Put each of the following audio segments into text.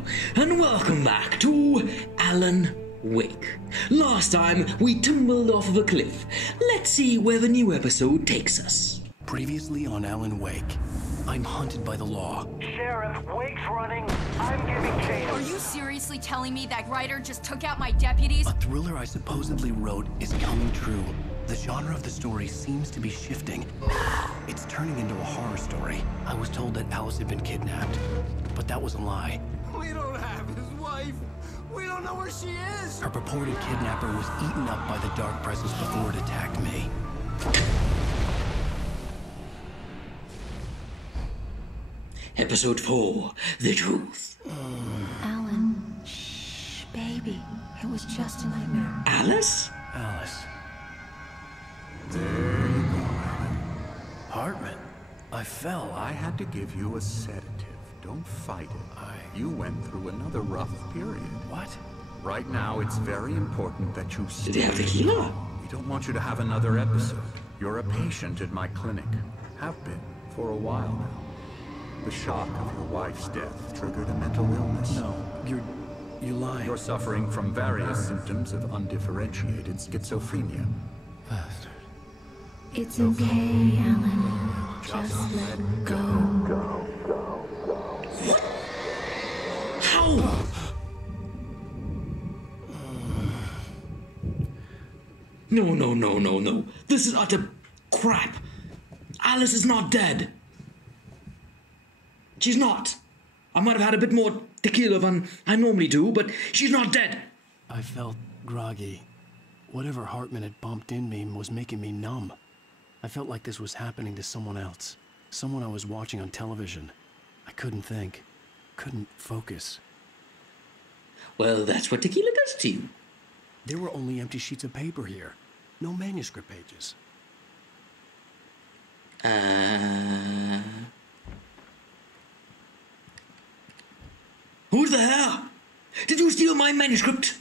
Hello, and welcome back to Alan Wake. Last time, we tumbled off of a cliff. Let's see where the new episode takes us. Previously on Alan Wake, I'm hunted by the law. Sheriff, Wake's running. I'm giving chase. Are you seriously telling me that writer just took out my deputies? A thriller I supposedly wrote is coming true. The genre of the story seems to be shifting. It's turning into a horror story. I was told that Alice had been kidnapped, but that was a lie. We don't have his wife. We don't know where she is. Her purported kidnapper was eaten up by the dark presence before it attacked me. Episode 4, The Truth. Alan, shh, baby. It was just a nightmare. Alice? Alice. There you go, Alan. Hartman. I fell. I had to give you a sedative. Don't fight it. You went through another rough period. What? Right now, it's very important that you stay. Did they have tequila? We don't want you to have another episode. You're a patient at my clinic. Have been for a while now. The shock of your wife's death triggered a mental illness. No, you lied. You're suffering from various symptoms of undifferentiated schizophrenia. Bastard. It's okay, Alan. Just let go. What? How? No. This is utter crap. Alice is not dead. She's not. I might have had a bit more tequila than I normally do, but she's not dead. I felt groggy. Whatever Hartman had bumped in me was making me numb. I felt like this was happening to someone else. Someone I was watching on television. I couldn't think. Couldn't focus. Well, that's what tequila does to you. There were only empty sheets of paper here. No manuscript pages. Who's there? Did you steal my manuscript?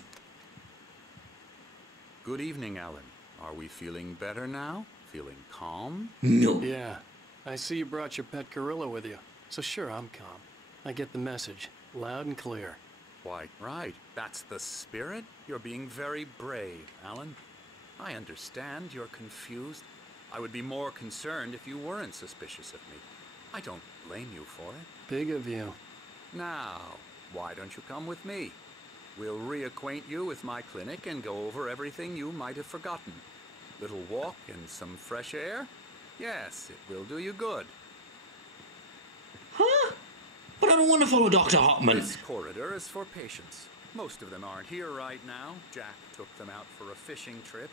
Good evening, Alan. Are we feeling better now? Feeling calm? No. Yeah. I see you brought your pet gorilla with you. So sure, I'm calm. I get the message. Loud and clear. Quite right. That's the spirit. You're being very brave, Alan. I understand you're confused. I would be more concerned if you weren't suspicious of me. I don't blame you for it. Big of you. Now, why don't you come with me? We'll reacquaint you with my clinic and go over everything you might have forgotten. Little walk and some fresh air? Yes, it will do you good. Huh? But I don't want to follow Dr. Hartman. This corridor is for patients. Most of them aren't here right now. Jack took them out for a fishing trip.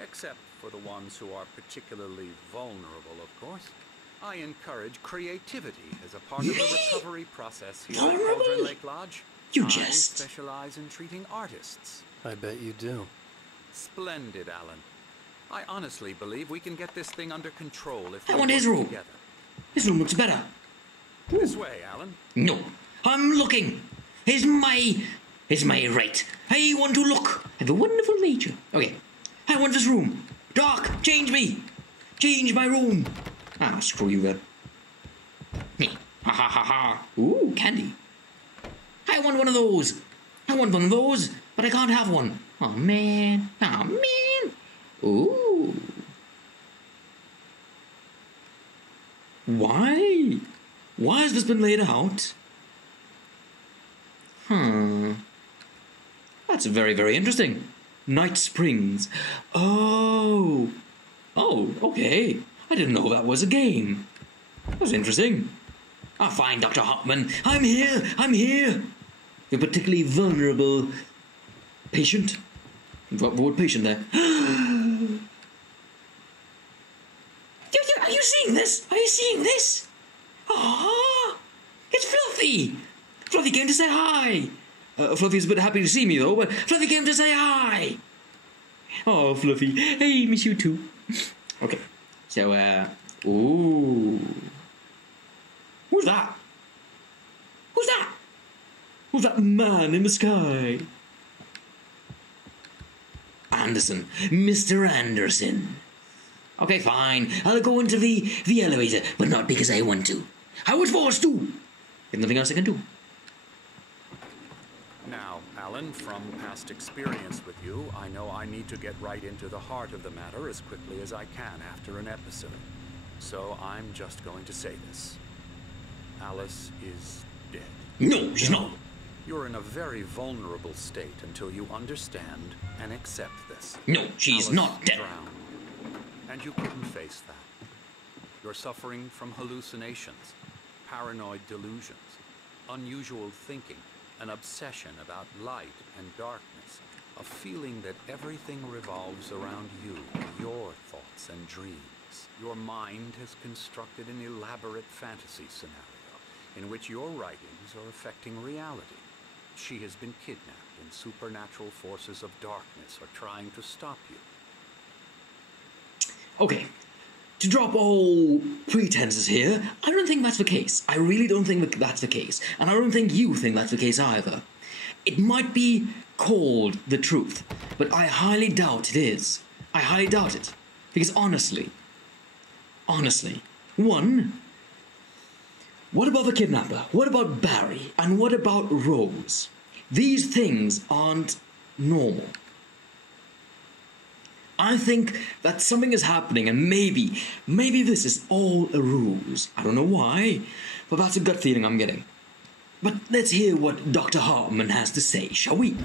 Except for the ones who are particularly vulnerable, of course. I encourage creativity as a part of the recovery process here at Cauldron Lake Lodge. You I jest. specialize in treating artists. I bet you do. Splendid, Alan. I honestly believe we can get this thing under control if I we want work his room. together. His room looks better. This way, Alan. No, I'm looking. Here's my right. I want to look at the wonderful nature. Okay, I want this room. Doc, change me. Change my room. Ah, screw you then. Ha ha ha ha. Ooh, candy. I want one of those. But I can't have one. Oh man. Ooh. Why? Why has this been laid out? That's very, very interesting. Night Springs. Oh, okay. I didn't know that was a game. That was interesting. Fine, Dr. Hartman. I'm here. You're a particularly vulnerable patient. What word patient there? Are you seeing this? Ah, it's Fluffy. Fluffy came to say hi. Fluffy's a bit happy to see me though, but Fluffy came to say hi. Oh, Fluffy. Hey, miss you too. Okay. So, ooh. Who's that? Who's that man in the sky? Anderson. Mr. Anderson. Okay, fine. I'll go into the elevator, but not because I want to. I was forced to. There's nothing else I can do. Alan, from past experience with you, I know I need to get right into the heart of the matter as quickly as I can after an episode. So I'm just going to say this. Alice is dead. No, she's not. You're in a very vulnerable state until you understand and accept this. No, she's Alice not dead. drowned, and you couldn't face that. You're suffering from hallucinations, paranoid delusions, unusual thinking, an obsession about light and darkness, a feeling that everything revolves around you, your thoughts and dreams. Your mind has constructed an elaborate fantasy scenario in which your writings are affecting reality. She has been kidnapped, and supernatural forces of darkness are trying to stop you. Okay, to drop all pretenses here, I don't think that's the case. I really don't think that's the case. And I don't think you think that's the case either. It might be called the truth, but I highly doubt it is. I highly doubt it. Because honestly, one, what about the kidnapper? What about Barry? And what about Rose? These things aren't normal. I think that something is happening, and maybe this is all a ruse. I don't know why, but that's a gut feeling I'm getting. But let's hear what Dr. Hartman has to say, shall we?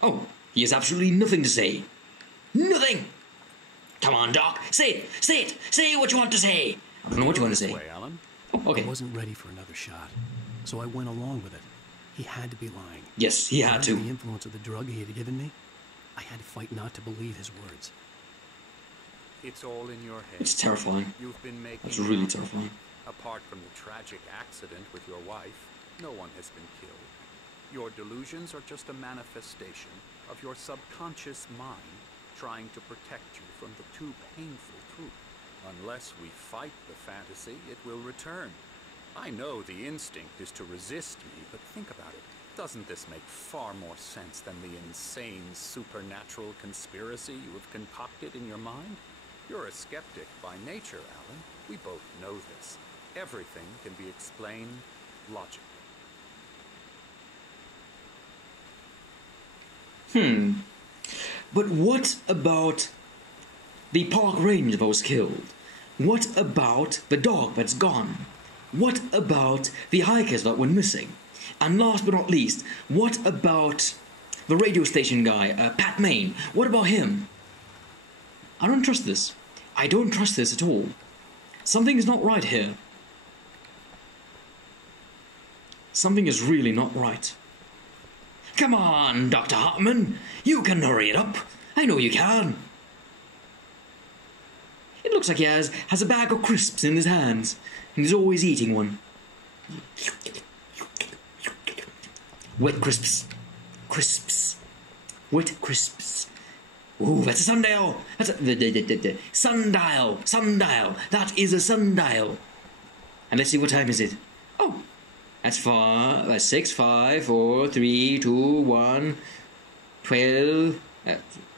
Oh, he has absolutely nothing to say. Nothing! Come on, Doc, say it! Say what you want to say! I don't know what you want to say. Way, Alan. Oh, okay. I wasn't ready for another shot, so I went along with it. He had to be lying. Yes, he had to. The influence of the drug he had given me, I had to fight not to believe his words. It's all in your head. It's terrifying. You've been making It's really terrifying. Apart from the tragic accident with your wife, no one has been killed. Your delusions are just a manifestation of your subconscious mind trying to protect you from the too painful truth. Unless we fight the fantasy, it will return. I know the instinct is to resist me, but think about it. Doesn't this make far more sense than the insane supernatural conspiracy you have concocted in your mind? You're a skeptic by nature, Alan. We both know this. Everything can be explained logically. But what about the park ranger that was killed? What about the dog that's gone? What about the hikers that went missing? And last but not least, what about the radio station guy, Pat Main? What about him? I don't trust this. I don't trust this at all. Something is not right here. Something is really not right. Come on, Dr. Hartman. You can hurry it up. I know you can. It looks like he has a bag of crisps in his hands, and he's always eating one. Wet crisps. Crisps. Wet crisps. Ooh, that's a sundial. That's a... sundial. Sundial. That is a sundial. And let's see, what time is it? Oh, that's 6, 5, 4, 3, 2, 1, 12,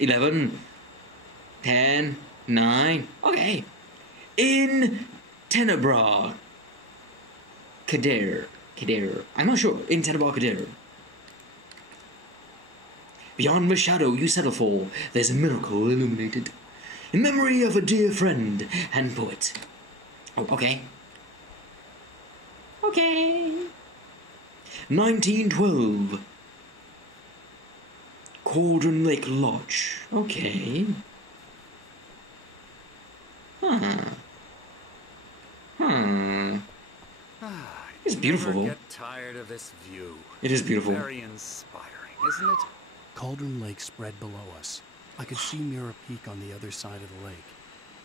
11, 10, 9. Okay. In Tenebra, Kader. I'm not sure. In Tenebra, Kader. Beyond the shadow you settle for, there's a miracle illuminated. In memory of a dear friend and poet. Oh, okay. Okay. 1912. Cauldron Lake Lodge. Okay. It's beautiful. Never get tired of this view. It is beautiful. Very inspiring, isn't it? Cauldron Lake spread below us. I could see Mirror Peak on the other side of the lake.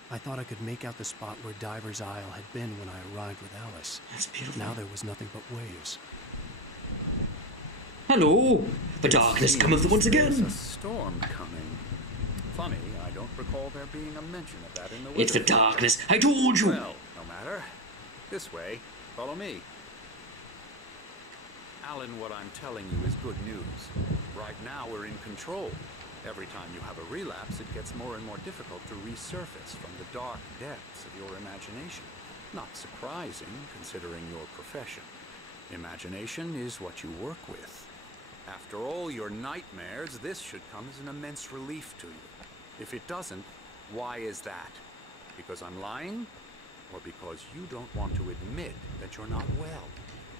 I thought I could make out the spot where Diver's Isle had been when I arrived with Alice. That's beautiful. Now there was nothing but waves. Hello! The darkness cometh once There's again. a storm coming. Funny, I don't recall there being a mention of that in the It's the weather. darkness. I told you. Well, no matter. This way. Follow me. Alan, what I'm telling you is good news. Right now we're in control. Every time you have a relapse, it gets more and more difficult to resurface from the dark depths of your imagination. Not surprising, considering your profession. Imagination is what you work with. After all your nightmares, this should come as an immense relief to you. If it doesn't, why is that? Because I'm lying? Or because you don't want to admit that you're not well?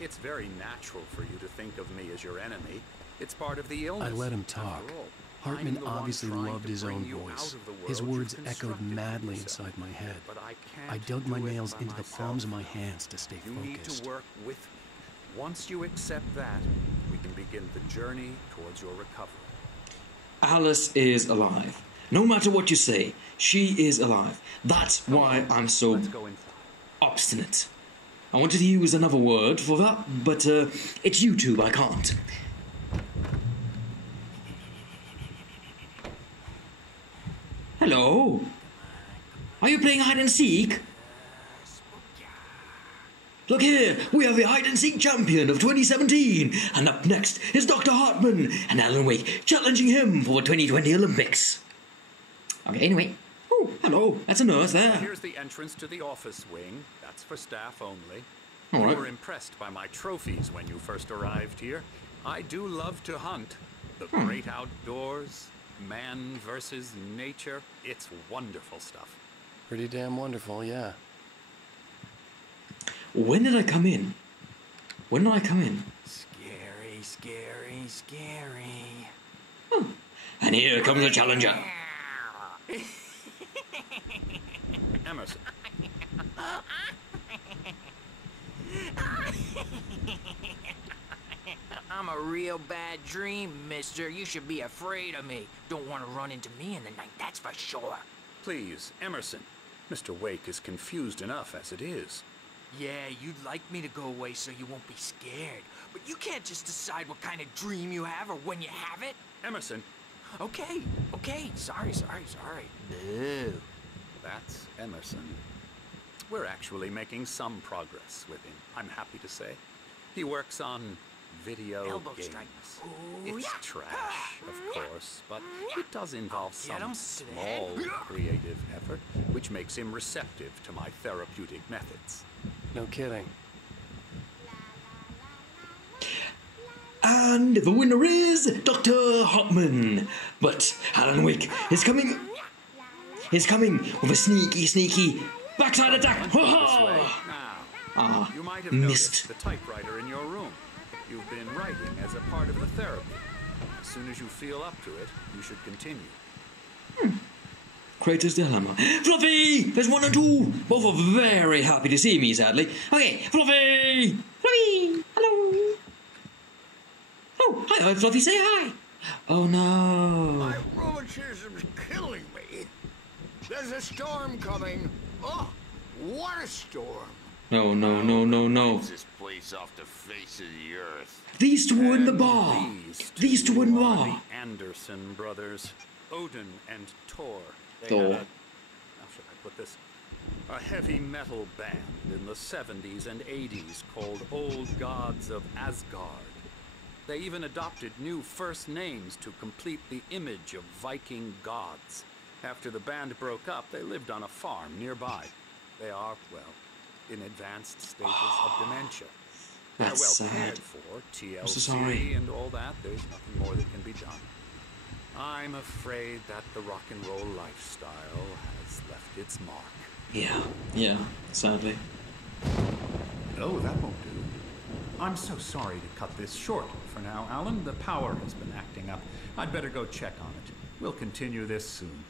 It's very natural for you to think of me as your enemy. It's part of the illness. I let him talk. After all, Hartman I'm the one obviously trying loved to his bring own you out voice. of the His world words you've echoed constructed for madly yourself. inside my head. But I I can't dug my do it nails by into the myself. palms of my hands to stay You focused. need to work with me. Once you accept that, we can begin the journey towards your recovery. Alice is alive. No matter what you say, she is alive. That's why I'm so Let's go inside. obstinate. I wanted to use another word for that, but it's YouTube, I can't. Hello? Are you playing hide and seek? Look here, we are the hide and seek champion of 2017, and up next is Dr. Hartman and Alan Wake challenging him for the 2020 Olympics. Okay, anyway. Oh, hello, that's a nurse there. Here's the entrance to the office wing. That's for staff only. All right. You were impressed by my trophies when you first arrived here. I do love to hunt. The great outdoors, man versus nature. It's wonderful stuff. Pretty damn wonderful, yeah. When did I come in? When did I come in? Scary, scary, scary. And here comes the challenger. Emerson, I'm a real bad dream, mister. You should be afraid of me. Don't want to run into me in the night, that's for sure. please, Emerson. Mr. Wake is confused enough as it is. Yeah, you'd like me to go away so you won't be scared. But you can't just decide what kind of dream you have or when you have it. Emerson, Okay, sorry. Boo. that's Emerson. We're actually making some progress with him, I'm happy to say. He works on video Elbow games. strike. It's trash, of course, but it does involve Get him some to the head. small creative effort, which makes him receptive to my therapeutic methods. No kidding. And the winner is Dr. Hartman. But Alan Wake is coming with a sneaky backside attack. This way. Now, you might have missed. noticed the typewriter in your room. You've been writing as a part of the therapy. As soon as you feel up to it, you should continue. Creator's Dilemma. Fluffy! There's 1 and 2. Both are very happy to see me, sadly. Okay, Fluffy! Fluffy! Hello! Oh, hi, Fluffy, say hi! Oh no. My rheumatism's killing me. There's a storm coming. Oh, what a storm. No, no. This place off the face of the earth. These two were in the bar. These two were in the are bar. the Anderson brothers, Odin and Tor. They Thor. had how should I put this? A heavy metal band in the 70s and 80s called Old Gods of Asgard. They even adopted new first names to complete the image of Viking gods. After the band broke up, they lived on a farm nearby. They are, well, in advanced stages of dementia. They're well That's cared sad. for, TLC I'm so sorry. and all that. There's nothing more that can be done. I'm afraid that the rock and roll lifestyle has left its mark. Yeah, sadly. No, that won't do. I'm so sorry to cut this short for now, Alan. The power has been acting up. I'd better go check on it. We'll continue this soon.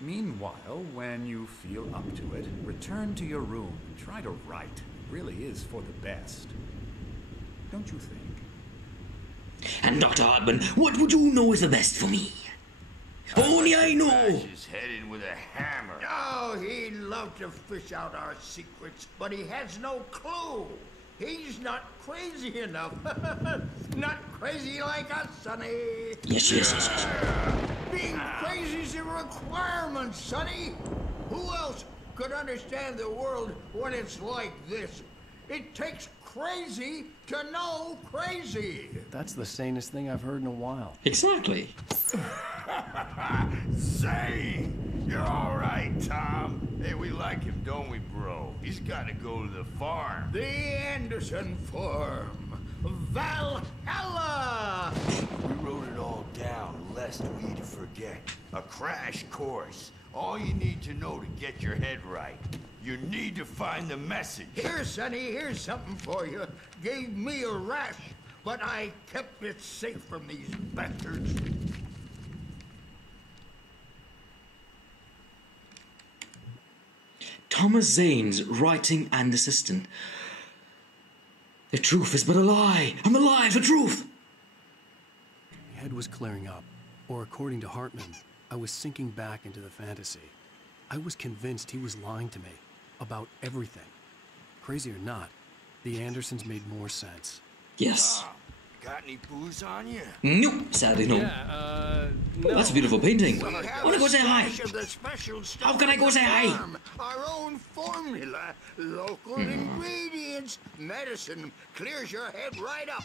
Meanwhile, when you feel up to it, return to your room and try to write. It really is for the best. Don't you think? And Dr. Hartman, what would you know is the best for me? Only I know. Bash his head in with a hammer. Oh, he'd love to fish out our secrets, but he has no clue. He's not crazy enough. Not crazy like us, Sonny. Yes. Being crazy's a requirement, Sonny. Who else could understand the world when it's like this? It takes crazy to know crazy. That's the sanest thing I've heard in a while. Exactly. Zane! You're alright, Tom. Hey, we like him, don't we, bro? He's gotta go to the farm. The Anderson Farm. Valhalla! We wrote it all down, lest we forget. A crash course. All you need to know to get your head right. You need to find the message. Here, Sonny, here's something for you. Gave me a rash, but I kept it safe from these bastards. Thomas Zane's writing and assistant. The truth is but a lie. I'm alive for truth. My head was clearing up, or according to Hartman, I was sinking back into the fantasy. I was convinced he was lying to me about everything. Crazy or not, the Andersons made more sense. Yes. Got any booze on you? Nope, sadly no. Yeah, no. That's a beautiful painting. We I have want to go a say hi. stash of the special stuff How can I go from say the hi? farm. Our own formula, local ingredients, medicine, clears your head right up.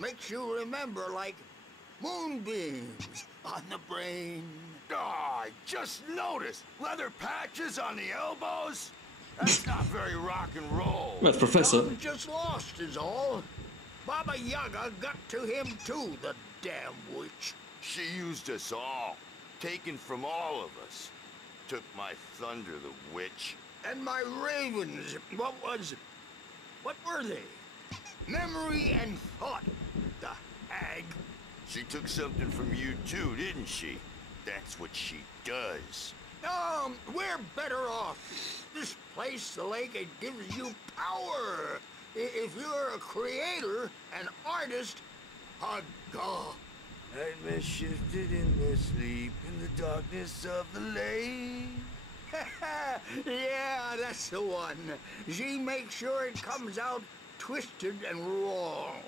Makes you remember like moonbeams on the brain. Oh, I just noticed. Leather patches on the elbows? That's not very rock and roll. That's Professor. Tom just lost is all. Baba Yaga got to him too, the damn witch. She used us all. Taken from all of us. Took my thunder, the witch. And my ravens, what were they? Memory and thought, the hag. She took something from you too, didn't she? That's what she does. We're better off. This place, the lake, it gives you power. If you're a creator, an artist, a god. Nightmare shifted in their sleep in the darkness of the lake. Yeah, that's the one. She makes sure it comes out twisted and wrong.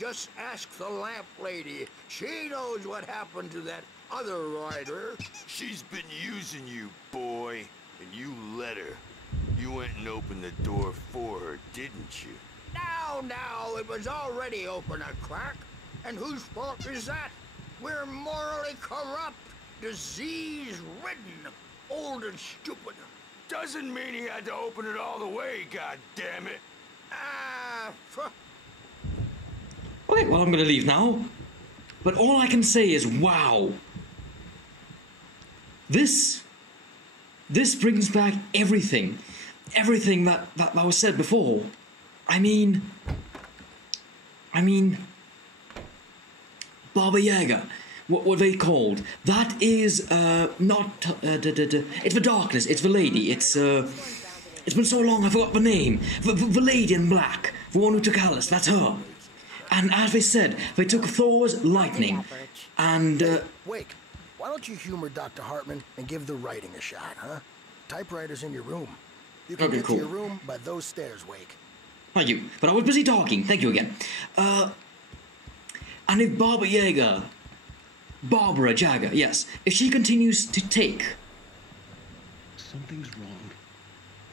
Just ask the lamp lady. She knows what happened to that other rider. She's been using you, boy, and you let her. You went and opened the door for her, didn't you? Now, it was already open a crack. And whose fault is that? We're morally corrupt, disease-ridden, old and stupid. Doesn't mean he had to open it all the way, goddammit. Okay, well, I'm going to leave now. But all I can say is, wow. This brings back everything. Everything that was said before. I mean, Baba Yaga, what they called. That is, not, it's the darkness, it's the lady, it's been so long I forgot the name. The lady in black, the one who took Alice, that's her. And as they said, they took Thor's lightning, and, Wake, why don't you humor Dr. Hartman and give the writing a shot, huh? Typewriter's in your room. You can get to your room by those stairs, Wake. Thank you, but I was busy talking, thank you again. And if Barbara Jagger, yes, if she continues to take... Something's wrong.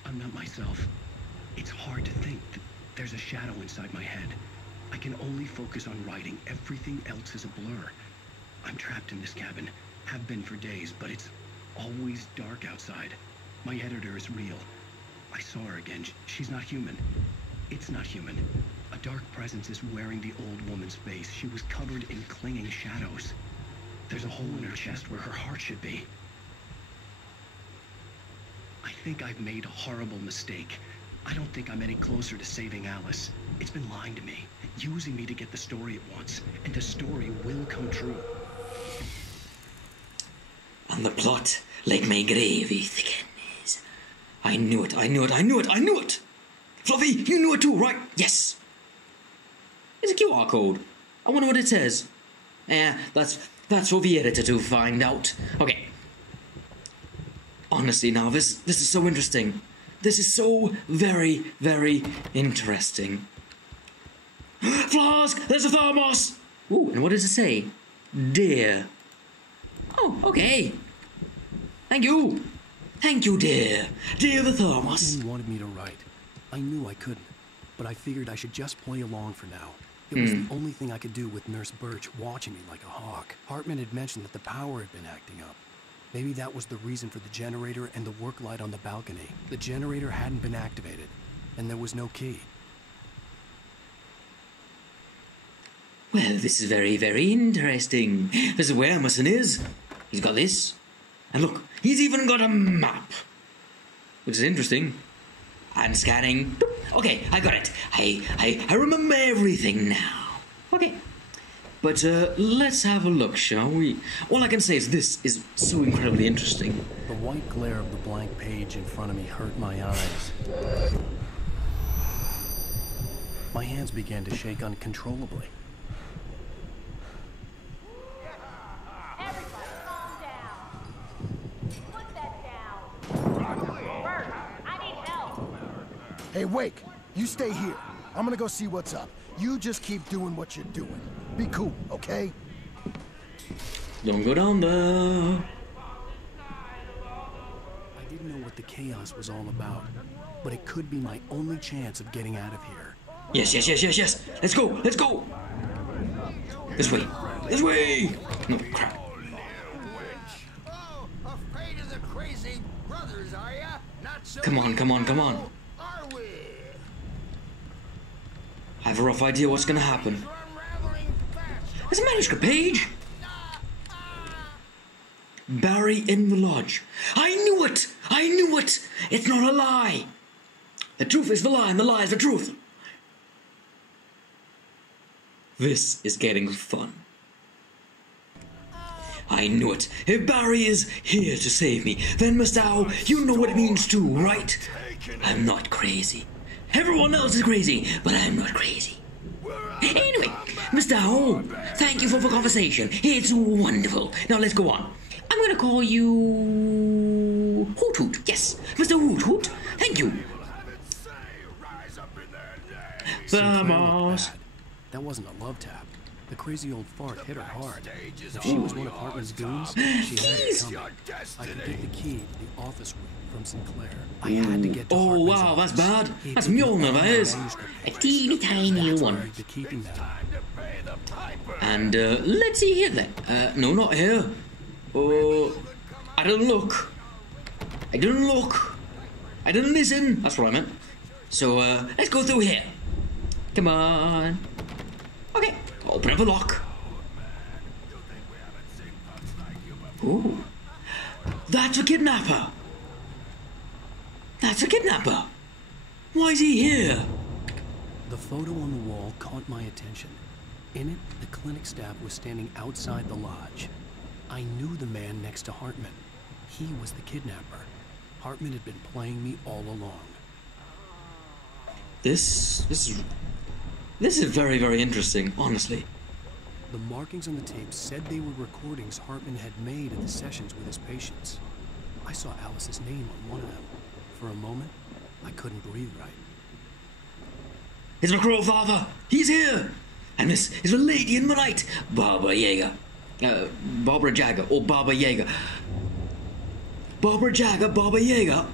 I'm not myself. It's hard to think. There's a shadow inside my head. I can only focus on writing. Everything else is a blur. I'm trapped in this cabin. Have been for days, but it's always dark outside. My editor is real. I saw her again. She's not human. It's not human. A dark presence is wearing the old woman's face. She was covered in clinging shadows. There's a hole in her chest where her heart should be. I think I've made a horrible mistake. I don't think I'm any closer to saving Alice. It's been lying to me, using me to get the story it wants, and the story will come true. And the plot, like my gravy, thickens. I knew it, I knew it, I knew it, I knew it! Fluffy, you knew it too, right? Yes! It's a QR code. I wonder what it says. That's for the editor to find out. Okay. Honestly now, this is so interesting. This is so very, very interesting. Flask! There's a thermos! Ooh, and what does it say? Dear. Oh, okay. Thank you. Thank you, dear. Dear the thermos. Hartman wanted me to write. I knew I couldn't, but I figured I should just play along for now. It was the only thing I could do with Nurse Birch watching me like a hawk. Hartman had mentioned that the power had been acting up. Maybe that was the reason for the generator and the work light on the balcony. The generator hadn't been activated, and there was no key. Well, this is very, very interesting. This is where Emerson is. He's got this. And look, he's even got a map. Which is interesting. And scanning. Okay, I got it. I remember everything now. Okay. But let's have a look, shall we? All I can say is this is so incredibly interesting. The white glare of the blank page in front of me hurt my eyes. My hands began to shake uncontrollably. Everybody calm down. Put that down. Bert, I need help. Hey, Wake, you stay here. I'm gonna go see what's up. You just keep doing what you're doing. Be cool, okay? Don't go down there. I didn't know what the chaos was all about, but it could be my only chance of getting out of here. Yes. Let's go. This way. This way. No, crap. Oh, afraid of the crazy brothers, are ya? Not so Come on. Are we? I have a rough idea what's going to happen. There's a manuscript page. Barry in the lodge. I knew it. It's not a lie. The truth is the lie, and the lie is the truth. This is getting fun. I knew it. If Barry is here to save me, then Mr. Owl, you know what it means too, right? I'm not crazy. Everyone else is crazy, but I'm not crazy. Anyway, Mr. Owl, thank you for the conversation. It's wonderful. Now let's go on. I'm going to call you Hoot Hoot. Yes, Mr. Hoot Hoot. Thank you. Vamos. That wasn't a love tap. The crazy old fart hit her hard. If she was one of Hartman's goons, she had it coming. I could get the key to the office room from Sinclair. I had to get to Oh, Hartman's wow, that's office. bad. That's Mjolnir, that is. A teeny tiny one. The keeping that. And let's see here then. No, not here. Oh, I didn't look. I didn't listen. That's what I meant. So let's go through here. Come on. Okay, open up the lock. Ooh, that's a kidnapper. Why is he here? The photo on the wall caught my attention. In it, the clinic staff was standing outside the lodge. I knew the man next to Hartman. He was the kidnapper. Hartman had been playing me all along. This is very, very interesting, honestly. The markings on the tape said they were recordings Hartman had made in the sessions with his patients. I saw Alice's name on one of them. For a moment, I couldn't breathe right. It's my crow father. He's here. And this is the lady in the night, Barbara Yeager. Barbara Jagger, or Barbara Yeager. Barbara Jagger, Barbara Yeager.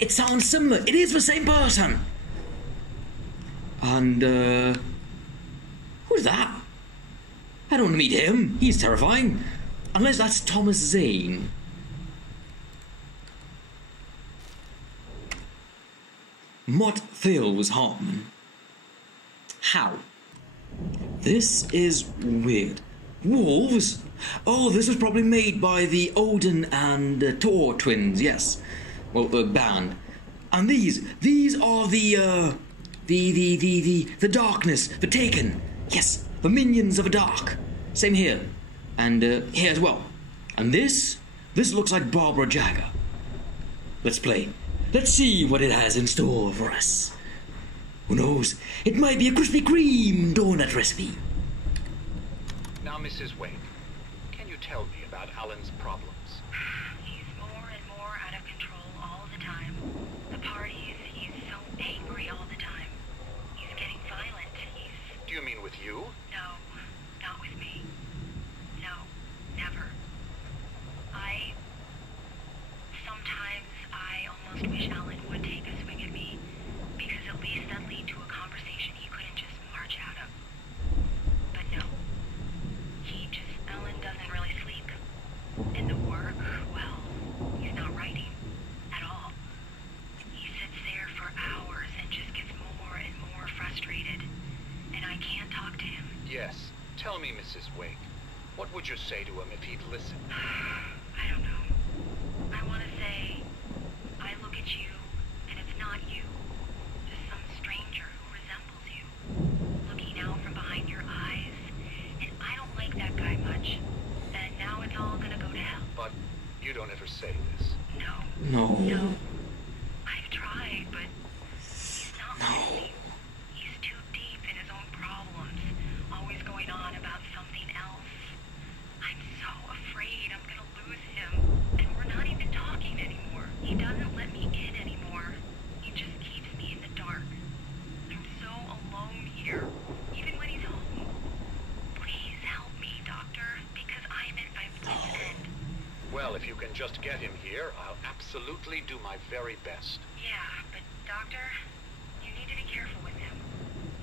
It sounds similar. It is the same person. And, who's that? I don't want to meet him. He's terrifying. Unless that's Thomas Zane. What fails Hartman? How? This is weird. Wolves? Oh, this was probably made by the Odin and Tor twins, yes. Well, the band. And these are the darkness, the Taken. Yes, the minions of the dark. Same here. And here as well. And this looks like Barbara Jagger. Let's play. Let's see what it has in store for us. Who knows? It might be a Krispy Kreme donut recipe. Now, Mrs. Wade, can you tell me about Alan's problems? He's more and more out of control all the time. The parties, he's so angry all the time. He's getting violent. Do you mean with you? No, not with me. No, never. Sometimes I almost wish Alan would take a swing at me, because at least that'd lead to a conversation he couldn't just march out of. Wake? What would you say to him if he'd listen? I don't know. I want to say, I look at you, and it's not you. Just some stranger who resembles you. Looking out from behind your eyes. And I don't like that guy much. And now it's all gonna go to hell. But you don't ever say this. No. I've tried, but he's not listening. He's too deep in his own problems. Always going on about something else. I'm so afraid I'm gonna lose him. And we're not even talking anymore. He doesn't let me in anymore. He just keeps me in the dark. I'm so alone here, even when he's home. Please help me, Doctor, because I'm at my wit's end. Well, if you can just get him here, I'll absolutely do my very best. Yeah, but Doctor, you need to be careful with him.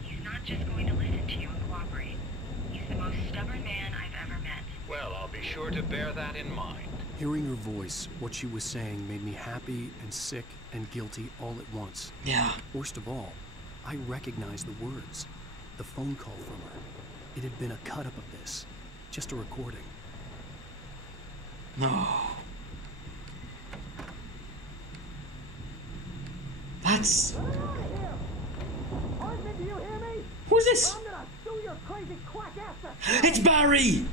He's not just going to listen to you and cooperate. He's the most stubborn man I've ever met. Well, I'll be sure to bear that in mind. Hearing her voice, what she was saying made me happy and sick and guilty all at once. Yeah. Worst of all, I recognized the words. The phone call from her. It had been a cut-up of this. Just a recording. No. That's... Hartman, do you hear me? Who's this? I'm gonna sue your crazy quack ass. It's Barry!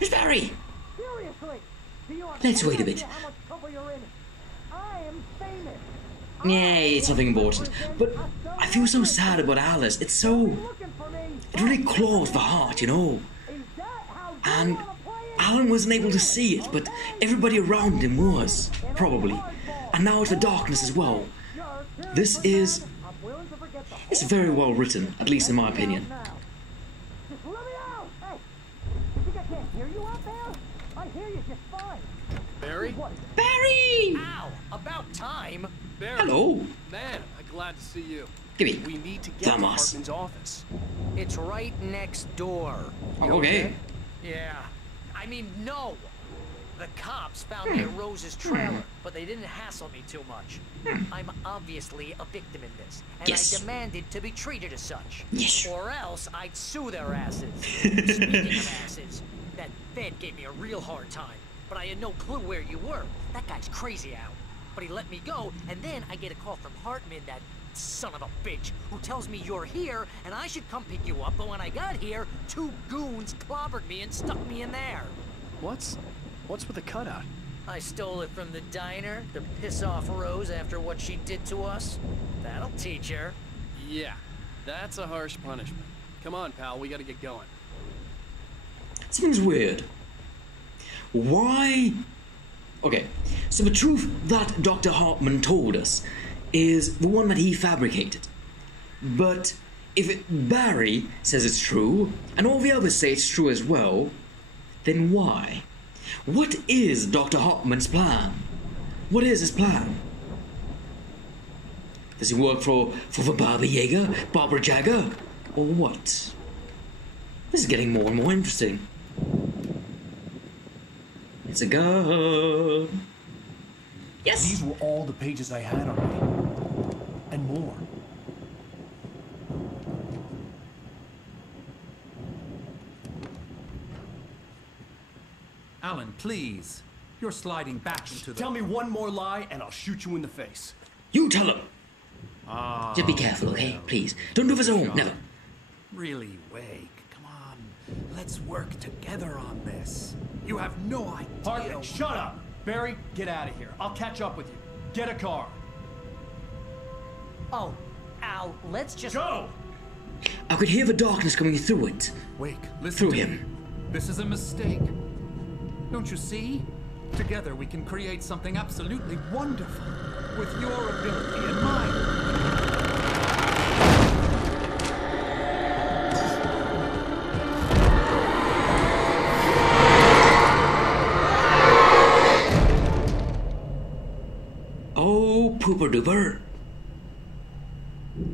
It's Barry! Seriously, do you Let's wait a bit. how much trouble you're in? I am famous. Yeah, it's nothing important. But I feel so sad about Alice. It's so... It really claws the heart, you know? And Alan wasn't able to see it, but everybody around him was, probably. And now it's the darkness as well. This is... It's very well written, at least in my opinion. Just let me out! Hey, think I can't hear you out there? I hear you just fine. Barry? Barry! Ow! About time! Barry! Hello! Man, I'm glad to see you. Gimme. We need to get to Thomas. Hartman's office. It's right next door. Oh, okay. Yeah. I mean, no! The cops found me at Rose's trailer, but they didn't hassle me too much. I'm obviously a victim in this, and Yes. I demanded to be treated as such. Yes. Or else I'd sue their asses. Speaking of asses, that Fed gave me a real hard time, but I had no clue where you were. That guy's crazy out. But he let me go, and then I get a call from Hartman, that son of a bitch, who tells me you're here, and I should come pick you up, but when I got here, 2 goons clobbered me and stuck me in there. What's with the cutout? I stole it from the diner to piss off Rose after what she did to us. That'll teach her. Yeah, that's a harsh punishment. Come on, pal, we gotta get going. Something's weird. Why? Okay, so the truth that Dr. Hartman told us is the one that he fabricated. But if Barry says it's true, and all the others say it's true as well, then why? What is Dr. Hartman's plan? What is his plan? Does he work for the Barbara Jagger? Or what? This is getting more and more interesting. It's a gun. Yes! These were all the pages I had on me. And more. Alan, please. You're sliding back into the... Tell me one more lie and I'll shoot you in the face. You tell him! Just be careful, okay? Please. Don't do this at home. Never. Really, Wake. Come on. Let's work together on this. You have no idea... Hartman, shut up! Barry, get out of here. I'll catch up with you. Get a car. Oh, Al, let's just... Go! I could hear the darkness coming through it. Wake, listen Through to him. me. This is a mistake. Don't you see? Together we can create something absolutely wonderful. With your ability and mine. Oh, pooper duper.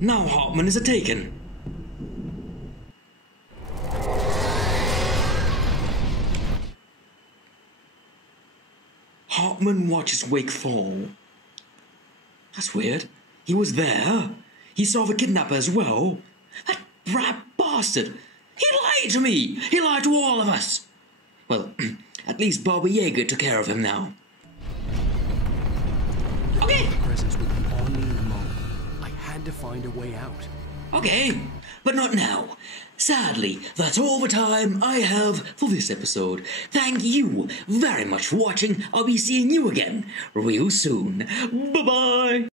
Now Hartman is a taken. Hartman watches Wake fall. That's weird. He was there. He saw the kidnapper as well. That brat bastard. He lied to me. He lied to all of us. Well, at least Baba Yaga took care of him now. Okay. The presence would be on me in a moment. I had to find a way out. Okay, but not now. Sadly, that's all the time I have for this episode. Thank you very much for watching. I'll be seeing you again real soon. Bye-bye.